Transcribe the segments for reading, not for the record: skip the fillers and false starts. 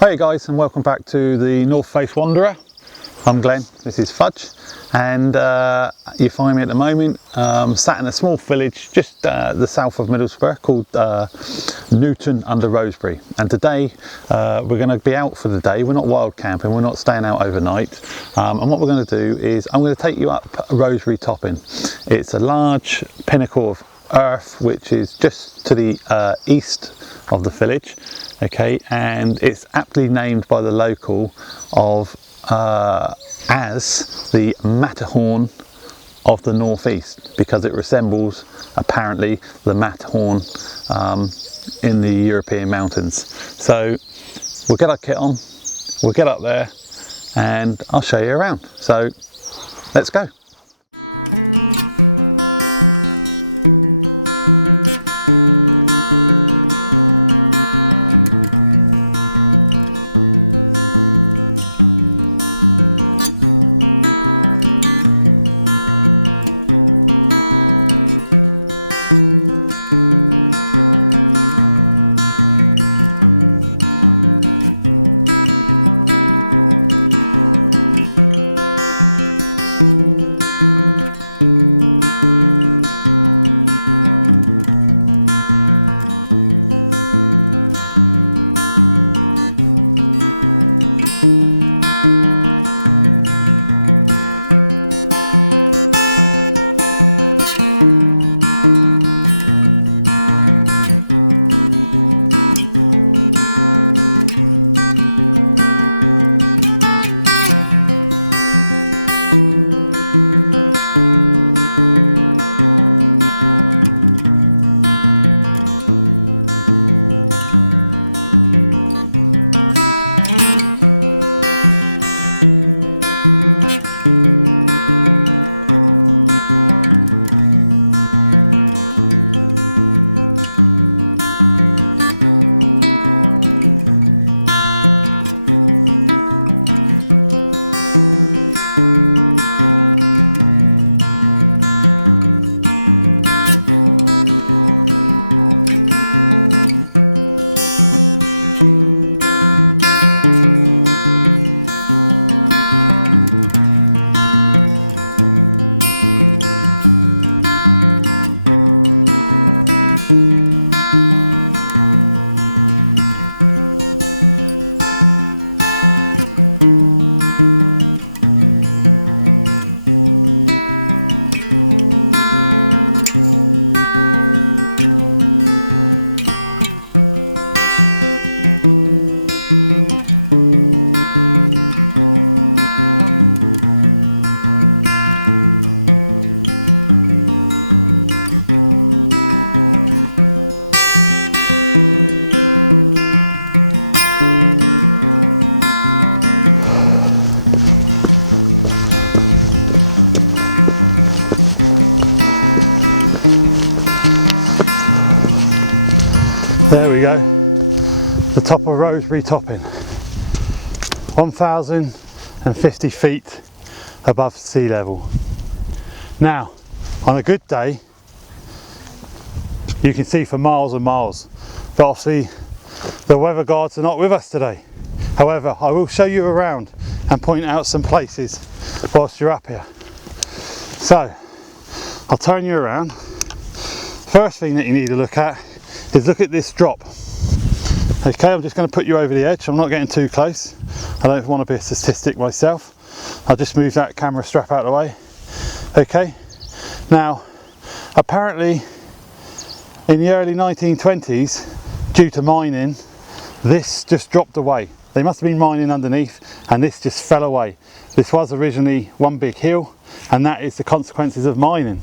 Hey guys, and welcome back to the North Face Wanderer. I'm Glenn, this is Fudge, and you find me at the moment sat in a small village just the south of Middlesbrough called Newton under Roseberry. And today we're going to be out for the day. We're not wild camping, we're not staying out overnight, and what we're going to do is I'm going to take you up Roseberry Topping. It's a large pinnacle of earth which is just to the east of the village, okay, and it's aptly named by the local as the Matterhorn of the northeast, because it resembles apparently the Matterhorn in the European mountains. So we'll get our kit on, we'll get up there, and I'll show you around. So let's go. Top of Roseberry Topping, 1,050 feet above sea level. Now, on a good day, you can see for miles and miles, but obviously the weather gods are not with us today. However, I will show you around and point out some places whilst you're up here. So, I'll turn you around. First thing that you need to look at is look at this drop. Okay, I'm just going to put you over the edge. I'm not getting too close. I don't want to be a statistic myself. I'll just move that camera strap out of the way. Okay, now apparently in the early 1920s, due to mining, this just dropped away. They must have been mining underneath and this just fell away. This was originally one big hill, and that is the consequences of mining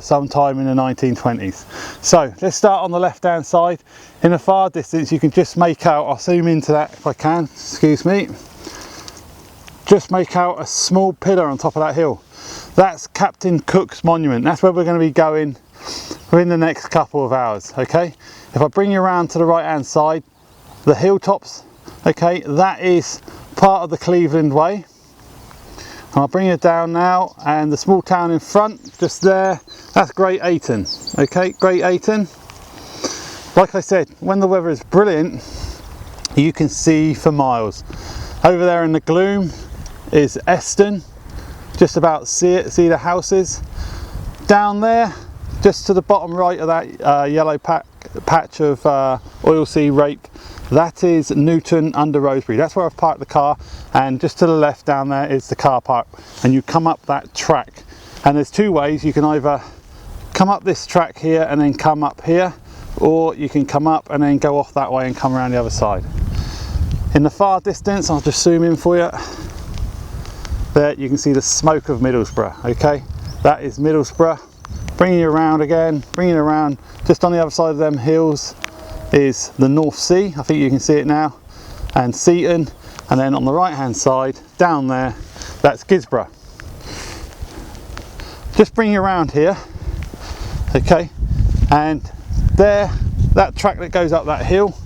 sometime in the 1920s. So let's start on the left hand side. In the far distance you can just make out, I'll zoom into that if I can, excuse me, just make out a small pillar on top of that hill. That's Captain Cook's monument. That's where we're going to be going within the next couple of hours. Okay, if I bring you around to the right hand side, the hilltops, okay, that is part of the Cleveland Way. I'll bring it down now, and the small town in front, just there, that's Great Ayton. Okay, Great Ayton. Like I said, when the weather is brilliant, you can see for miles. Over there in the gloom is Eston, just about see the houses. Down there, just to the bottom right of that yellow patch of oilseed rape, that is Newton under Roseberry. That's where I've parked the car, and just to the left down there is the car park, and you come up that track, and there's two ways. You can either come up this track here and then come up here, or you can come up and then go off that way and come around the other side. In the far distance, I'll just zoom in for you, there you can see the smoke of Middlesbrough. Okay, that is Middlesbrough. Bringing you around again, bringing you around, just on the other side of them hills is the North Sea. I think you can see it now, and Seaton, and then on the right hand side down there, that's Gisborough. Just bring you around here, okay, and there, that track that goes up that hill,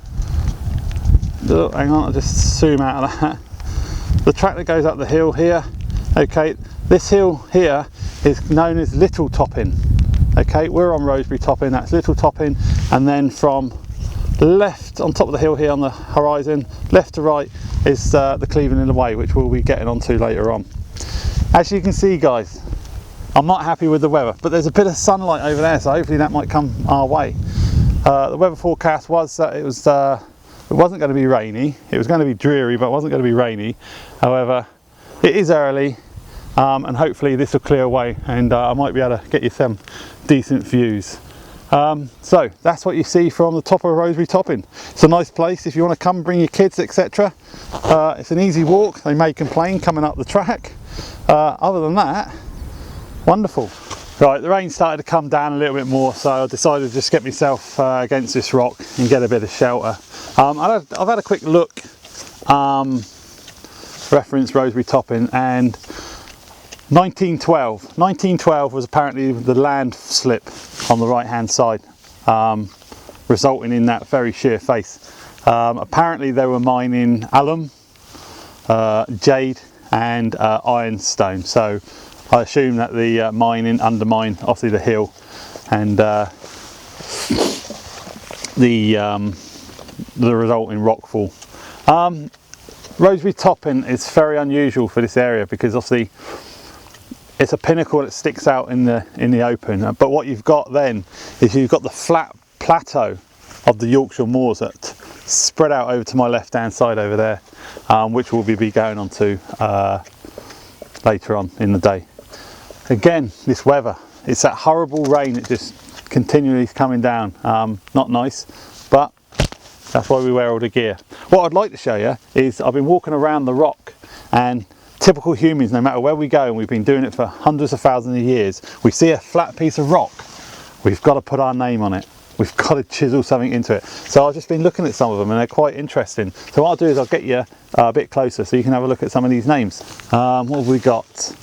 oh, hang on, I'll just zoom out of that. The track that goes up the hill here, okay, this hill here is known as Little Topping. Okay, we're on Roseberry Topping, that's Little Topping, and then from left on top of the hill here on the horizon, left to right, is the Cleveland Way, which we'll be getting onto later on. As you can see, guys, I'm not happy with the weather, but there's a bit of sunlight over there, so hopefully that might come our way. The weather forecast was that it wasn't going to be rainy. It was going to be dreary, but it wasn't going to be rainy. However, it is early, and hopefully this will clear away, and I might be able to get you some decent views. So that's what you see from the top of Roseberry Topping. It's a nice place if you want to come, bring your kids, etc. It's an easy walk. They may complain coming up the track. Other than that, wonderful. Right, the rain started to come down a little bit more, so I decided to just get myself against this rock and get a bit of shelter. I've had a quick look, reference Roseberry Topping, and 1912 was apparently the landslip on the right hand side, resulting in that very sheer face. Apparently they were mining alum, jade and ironstone, so I assume that the mining undermined obviously the hill, and the resulting rockfall. Roseberry Topping is very unusual for this area because obviously it's a pinnacle that sticks out in the open, but what you've got then is you've got the flat plateau of the Yorkshire moors that spread out over to my left hand side over there, which we'll be going on to later on in the day. Again, this weather, it's that horrible rain that just continually is coming down. Not nice, but that's why we wear all the gear. What I'd like to show you is I've been walking around the rock, and typical humans, no matter where we go, and we've been doing it for hundreds of thousands of years, we see a flat piece of rock, we've got to put our name on it. We've got to chisel something into it. So I've just been looking at some of them, and they're quite interesting. So what I'll do is I'll get you a bit closer so you can have a look at some of these names. What have we got?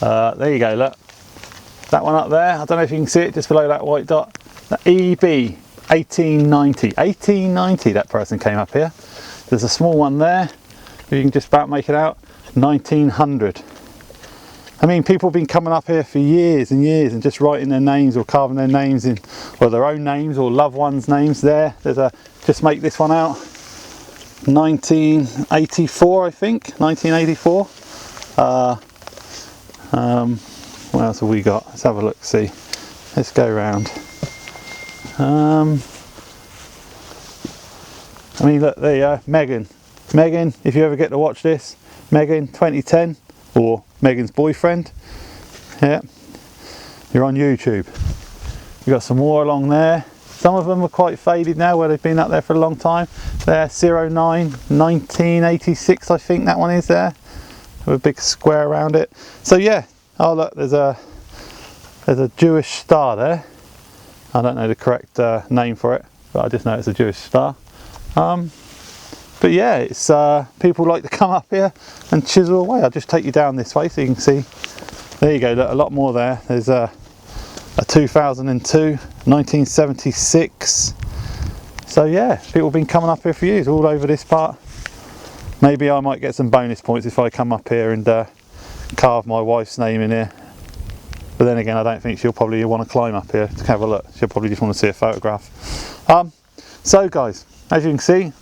There you go, look. That one up there, I don't know if you can see it just below that white dot. The EB 1890. 1890 that person came up here. There's a small one there, if you can just about make it out. 1900. I mean, people have been coming up here for years and years and just writing their names or carving their names in, or their own names or loved ones' names there. There's a, just make this one out. 1984, I think. 1984. What else have we got? Let's have a look, see. Let's go around. I mean, look, there you are, Megan. Megan, if you ever get to watch this, Megan 2010, or Megan's boyfriend. Yeah, you're on YouTube. We've got some more along there. Some of them are quite faded now, where they've been up there for a long time. There, 09 1986, I think that one is there, with a big square around it. So yeah, oh look, there's a Jewish star there. I don't know the correct name for it, but I just know it's a Jewish star. But yeah, it's people like to come up here and chisel away. I'll just take you down this way so you can see. There you go, look, a lot more there. There's a 2002, 1976. So yeah, people have been coming up here for years, all over this part. Maybe I might get some bonus points if I come up here and carve my wife's name in here. But then again, I don't think she'll probably want to climb up here to have a look. She'll probably just want to see a photograph. So guys, as you can see,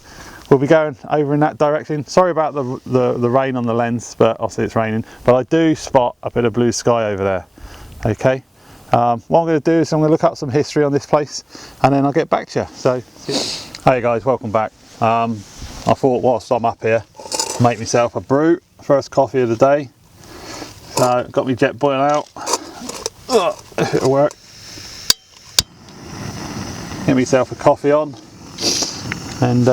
we'll be going over in that direction. Sorry about the rain on the lens, but obviously it's raining, but I do spot a bit of blue sky over there. Okay, what I'm going to do is I'm going to look up some history on this place and then I'll get back to you. So, hey guys, welcome back. I thought whilst I'm up here, make myself a brew, first coffee of the day. So got my jet boil out, if it'll work. Get myself a coffee on and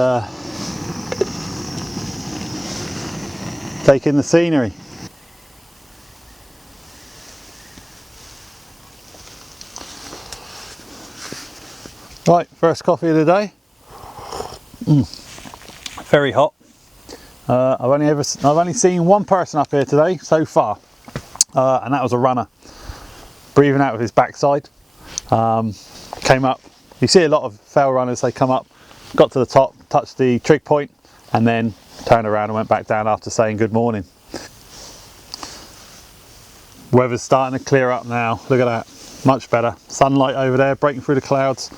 take in the scenery. Right, first coffee of the day. Very hot. I've only seen one person up here today so far, and that was a runner breathing out with his backside. Came up. You see a lot of fail runners, they come up, got to the top, touched the trig point, and then turned around and went back down after saying good morning. Weather's starting to clear up now. Look at that, much better. Sunlight over there breaking through the clouds,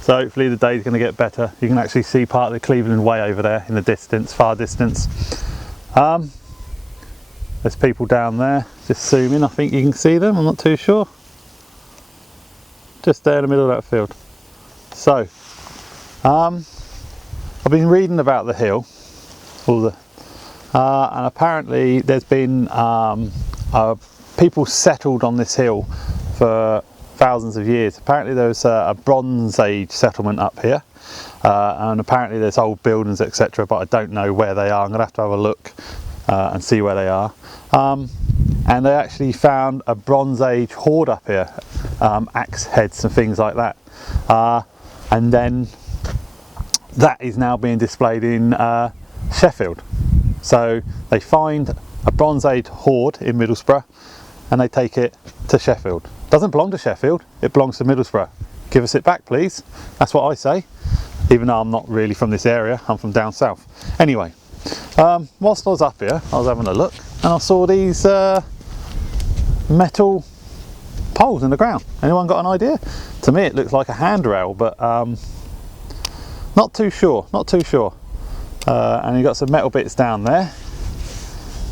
so hopefully the day's going to get better. You can actually see part of the Cleveland Way over there in the distance, far distance. There's people down there, just zoom in, I think you can see them, I'm not too sure. Just there in the middle of that field. So, I've been reading about the hill, and apparently there's been people settled on this hill for thousands of years. Apparently there was a Bronze Age settlement up here, and apparently there's old buildings, etc., but I don't know where they are. I'm going to have a look and see where they are. And they actually found a Bronze Age hoard up here, axe heads and things like that. And then that is now being displayed in Sheffield. So they find a Bronze Age hoard in Middlesbrough and they take it to Sheffield. Doesn't belong to Sheffield, it belongs to Middlesbrough. Give us it back, please. That's what I say, even though I'm not really from this area, I'm from down south. Anyway, whilst I was up here, I was having a look and I saw these metal poles in the ground. Anyone got an idea? To me it looks like a handrail, but not too sure, and you got some metal bits down there,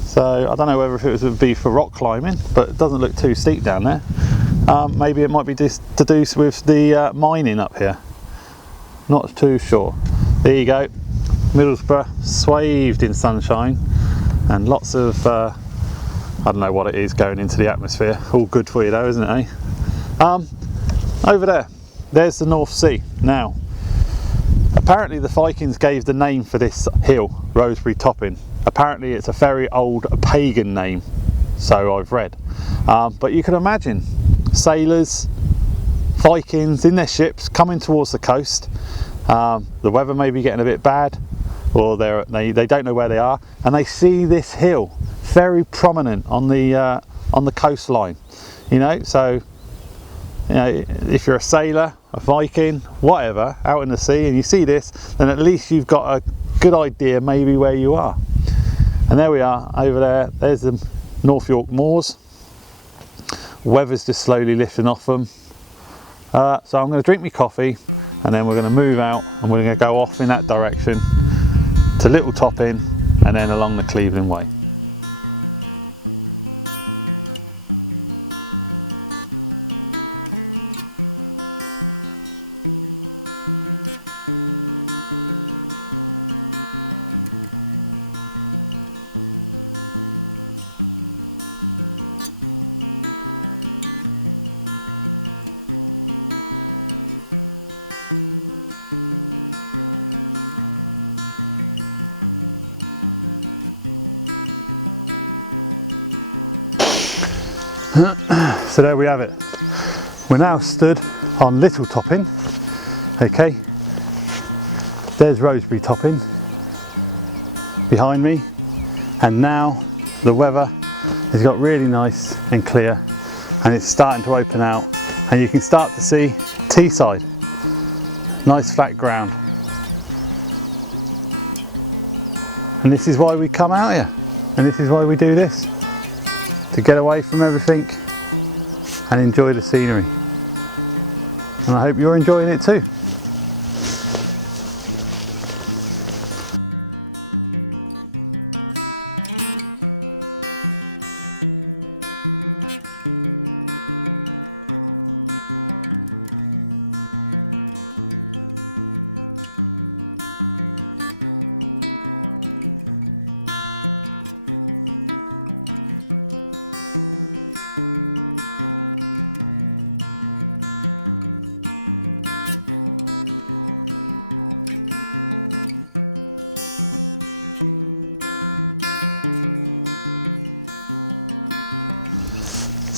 so I don't know whether it would be for rock climbing, but it doesn't look too steep down there. Maybe it might be just to do with the mining up here, not too sure. There you go, Middlesbrough swathed in sunshine and lots of I don't know what it is going into the atmosphere. All good for you though, isn't it, eh? Over there's the North Sea. Now, apparently the Vikings gave the name for this hill, Roseberry Topping. Apparently it's a very old pagan name, so I've read. But you can imagine sailors, Vikings in their ships coming towards the coast. The weather may be getting a bit bad, or they don't know where they are, and they see this hill very prominent on the coastline, you know. So, you know, if you're a sailor, a Viking, whatever, out in the sea, and you see this, then at least you've got a good idea maybe where you are. And there we are over there. There's the North York Moors. Weather's just slowly lifting off them. So I'm going to drink my coffee, and then we're going to move out, and we're going to go off in that direction to Little Topping, and then along the Cleveland Way. So there we have it. We're now stood on Little Topping. Okay, there's Roseberry Topping behind me, and now the weather has got really nice and clear, and it's starting to open out, and you can start to see Teesside, nice flat ground. And this is why we come out here, and this is why we do this, to get away from everything and enjoy the scenery. And I hope you're enjoying it too.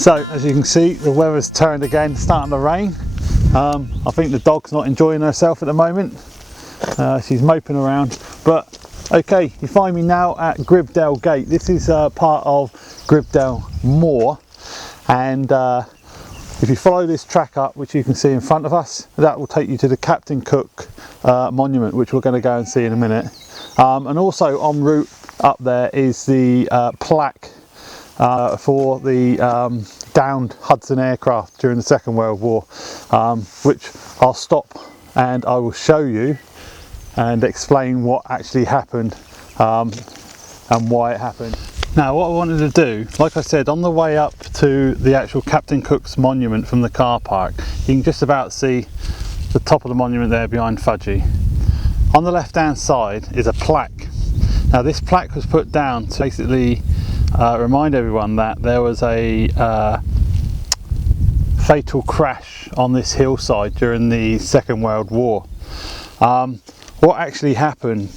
So as you can see, the weather's turned again, starting to rain. I think the dog's not enjoying herself at the moment. She's moping around, but okay, you find me now at Gribdale Gate. This is part of Gribdale Moor, and if you follow this track up, which you can see in front of us, that will take you to the Captain Cook monument, which we're going to go and see in a minute. And also en route up there is the plaque for the downed Hudson aircraft during the Second World War, which I'll stop and I will show you and explain what actually happened and why it happened. Now what I wanted to do, like I said, on the way up to the actual Captain Cook's monument from the car park, you can just about see the top of the monument there behind Fudgy. On the left hand side is a plaque. Now this plaque was put down to basically remind everyone that there was a fatal crash on this hillside during the Second World War. What actually happened,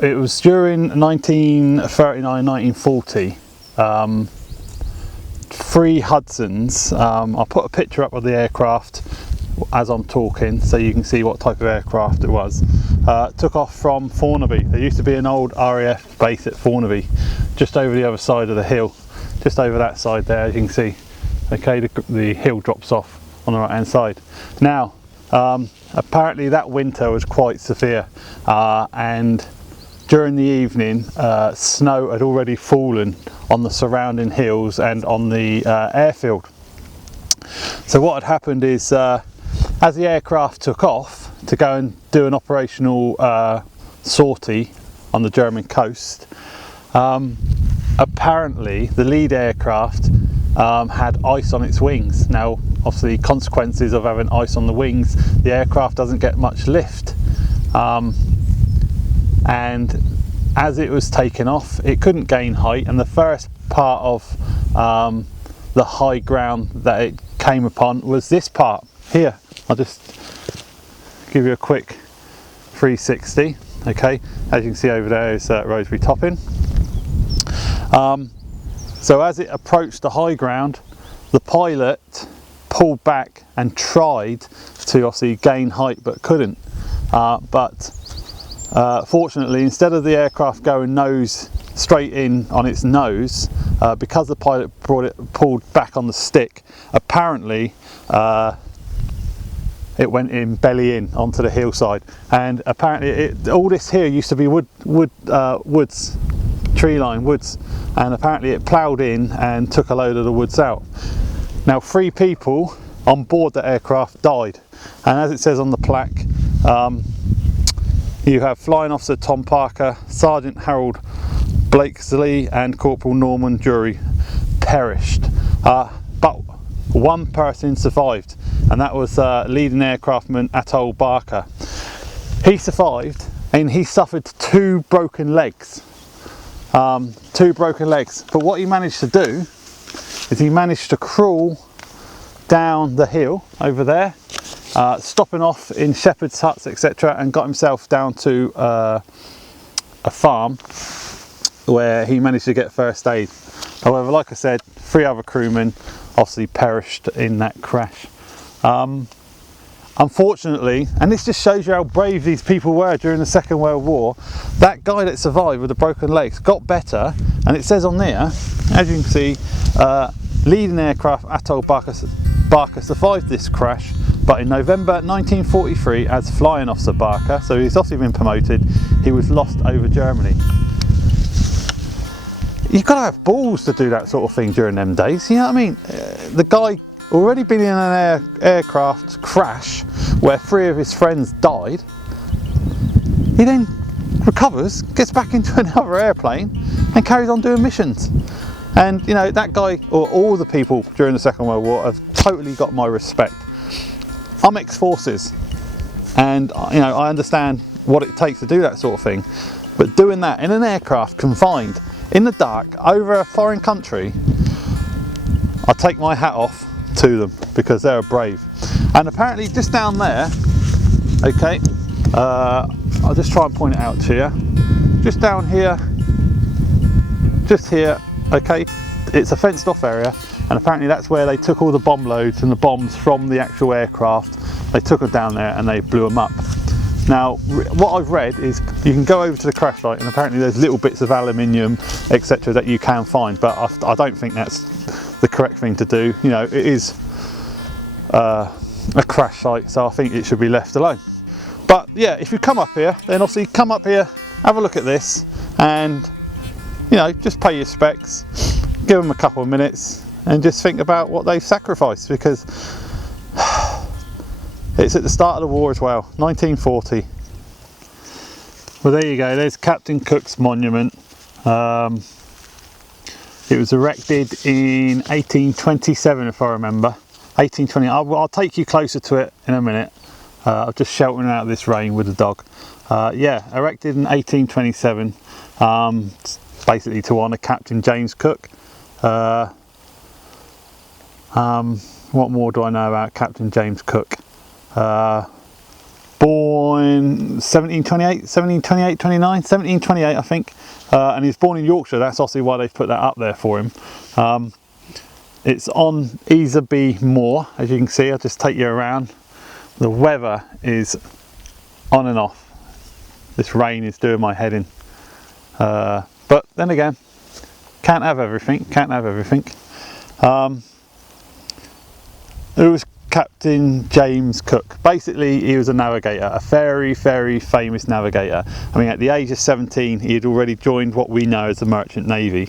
it was during 1939-1940, 3 Hudsons, I'll put a picture up of the aircraft as I'm talking so you can see what type of aircraft it was, took off from Thornaby. There used to be an old RAF base at Thornaby, just over the other side of the hill, just over that side there, as you can see. Okay, the hill drops off on the right hand side. Now, apparently that winter was quite severe, and during the evening snow had already fallen on the surrounding hills and on the airfield. So what had happened is, as the aircraft took off to go and do an operational sortie on the German coast, apparently the lead aircraft had ice on its wings. Now obviously, consequences of having ice on the wings, the aircraft doesn't get much lift, and as it was taking off it couldn't gain height, and the first part of the high ground that it came upon was this part here. I'll just give you a quick 360. Okay, as you can see over there is Roseberry Topping. So as it approached the high ground, the pilot pulled back and tried to obviously gain height but couldn't. Fortunately, instead of the aircraft going nose straight in on its nose, because the pilot pulled back on the stick, apparently it went in belly in onto the hillside, and apparently all this here used to be woods, tree line woods, and apparently it ploughed in and took a load of the woods out. Now 3 people on board the aircraft died, and as it says on the plaque, you have Flying Officer Tom Parker, Sergeant Harold Blakesley and Corporal Norman Jury perished, but 1 person survived, and that was leading aircraftman Atoll Barker. He survived, and he suffered 2 broken legs. 2 broken legs, but what he managed to do is he managed to crawl down the hill over there, stopping off in shepherd's huts, etc., and got himself down to a farm where he managed to get first aid. However, like I said, 3 other crewmen obviously perished in that crash. Unfortunately, and this just shows you how brave these people were during the Second World War, that guy that survived with the broken legs got better, and it says on there, as you can see, leading aircraft Atoll Barker survived this crash, but in November 1943, as Flying Officer Barker, so he's obviously been promoted, he was lost over Germany. You've got to have balls to do that sort of thing during them days, you know what I mean? The guy already been in an aircraft crash where 3 of his friends died. He then recovers, gets back into another airplane and carries on doing missions. And you know, that guy, or all the people during the Second World War, have totally got my respect. I'm ex-forces, and you know, I understand what it takes to do that sort of thing, but doing that in an aircraft confined in the dark over a foreign country, I take my hat off to them, because they're brave. And apparently just down there, okay, I'll just try and point it out to you, just down here, just here, okay, it's a fenced off area, and apparently that's where they took all the bomb loads and the bombs from the actual aircraft. They took them down there and they blew them up. Now, what I've read is you can go over to the crash site, and apparently there's little bits of aluminium, etc., that you can find, but I don't think that's the correct thing to do. You know, it is a crash site, so I think it should be left alone. But yeah, if you come up here, then obviously come up here, have a look at this, and you know, just pay your respects, give them a couple of minutes, and just think about what they've sacrificed, because it's at the start of the war as well, 1940. Well, there you go, there's Captain Cook's monument. It was erected in 1827, if I remember. 1820. I'll take you closer to it in a minute. I'm just sheltering out of this rain with the dog. Yeah, erected in 1827, basically to honour Captain James Cook. What more do I know about Captain James Cook? Born 1728, 29, 1728 I think, and he was born in Yorkshire. That's obviously why they've put that up there for him. It's on Easerby Moor, as you can see. I'll just take you around. The weather is on and off. This rain is doing my head in. But then again, can't have everything, can't have everything. It was Captain James Cook. Basically, he was a navigator, a very, very famous navigator. I mean, at the age of 17, he had already joined what we know as the Merchant Navy.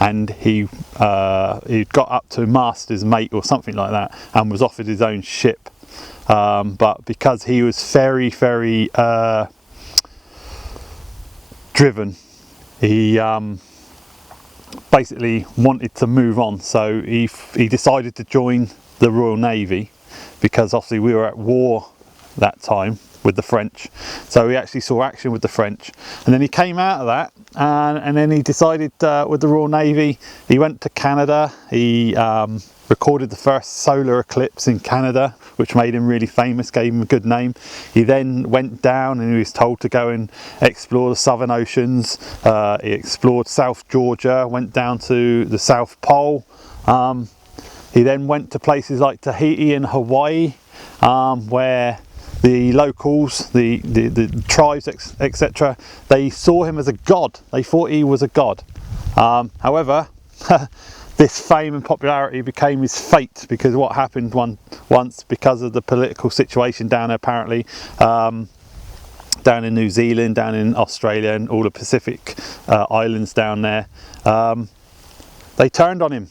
And he got up to master's mate or something like that, and was offered his own ship. But because he was very, very driven, he basically wanted to move on. So he decided to join the Royal Navy, because obviously we were at war that time with the French, so he actually saw action with the French, and then he came out of that, and then he decided with the Royal Navy, he went to Canada. He recorded the first solar eclipse in Canada, which made him really famous, gave him a good name. He then went down and he was told to go and explore the Southern Oceans. He explored South Georgia, went down to the South Pole. He then went to places like Tahiti and Hawaii, where the locals, the tribes, etc., they saw him as a god. They thought he was a god. However, this fame and popularity became his fate, because what happened once, because of the political situation down there, apparently, down in New Zealand, down in Australia, and all the Pacific islands down there, they turned on him.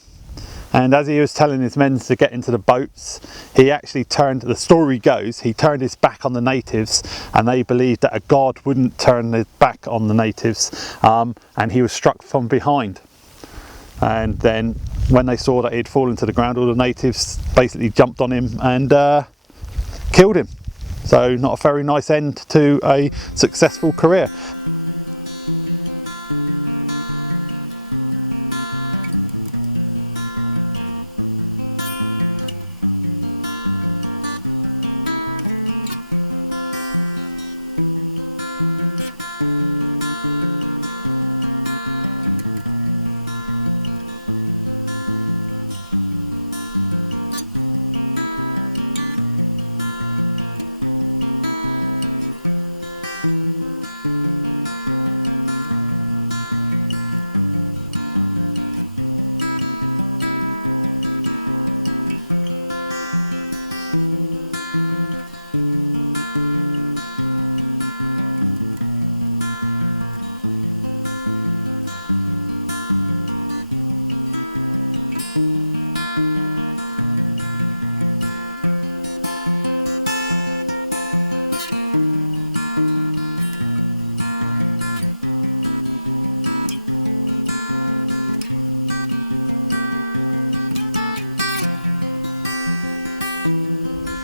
And as he was telling his men to get into the boats, he actually turned, the story goes, he turned his back on the natives, and they believed that a god wouldn't turn his back on the natives, and he was struck from behind. And then when they saw that he'd fallen to the ground, all the natives basically jumped on him and killed him. So not a very nice end to a successful career.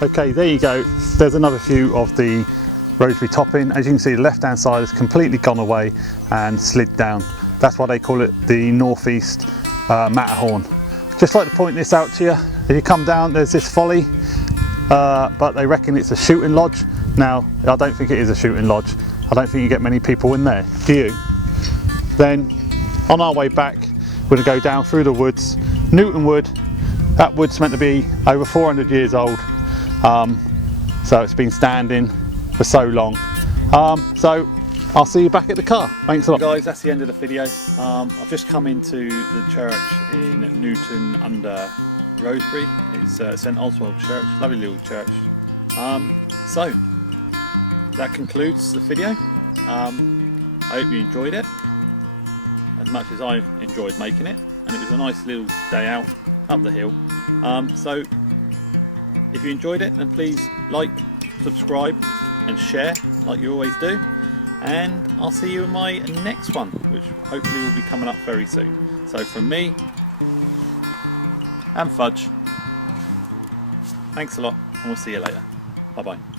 Okay, there you go. There's another view of the Roseberry Topping. As you can see, the left hand side has completely gone away and slid down. That's why they call it the northeast Matterhorn. Just like to point this out to you. If you come down, there's this folly, but they reckon it's a shooting lodge. Now, I don't think it is a shooting lodge. I don't think you get many people in there, do you? Then, on our way back, We're going to go down through the woods. Newton wood, that wood's meant to be over 400 years old, so it's been standing for so long. So I'll see you back at the car. Thanks a lot. Guys, that's the end of the video. I've just come into the church in Newton under Roseberry. It's St Oswald Church, lovely little church. So that concludes the video. I hope you enjoyed it as much as I enjoyed making it, and it was a nice little day out up the hill. So if you enjoyed it, then please like, subscribe and share like you always do, and I'll see you in my next one, which hopefully will be coming up very soon. So from me and Fudge, thanks a lot, and we'll see you later. Bye bye.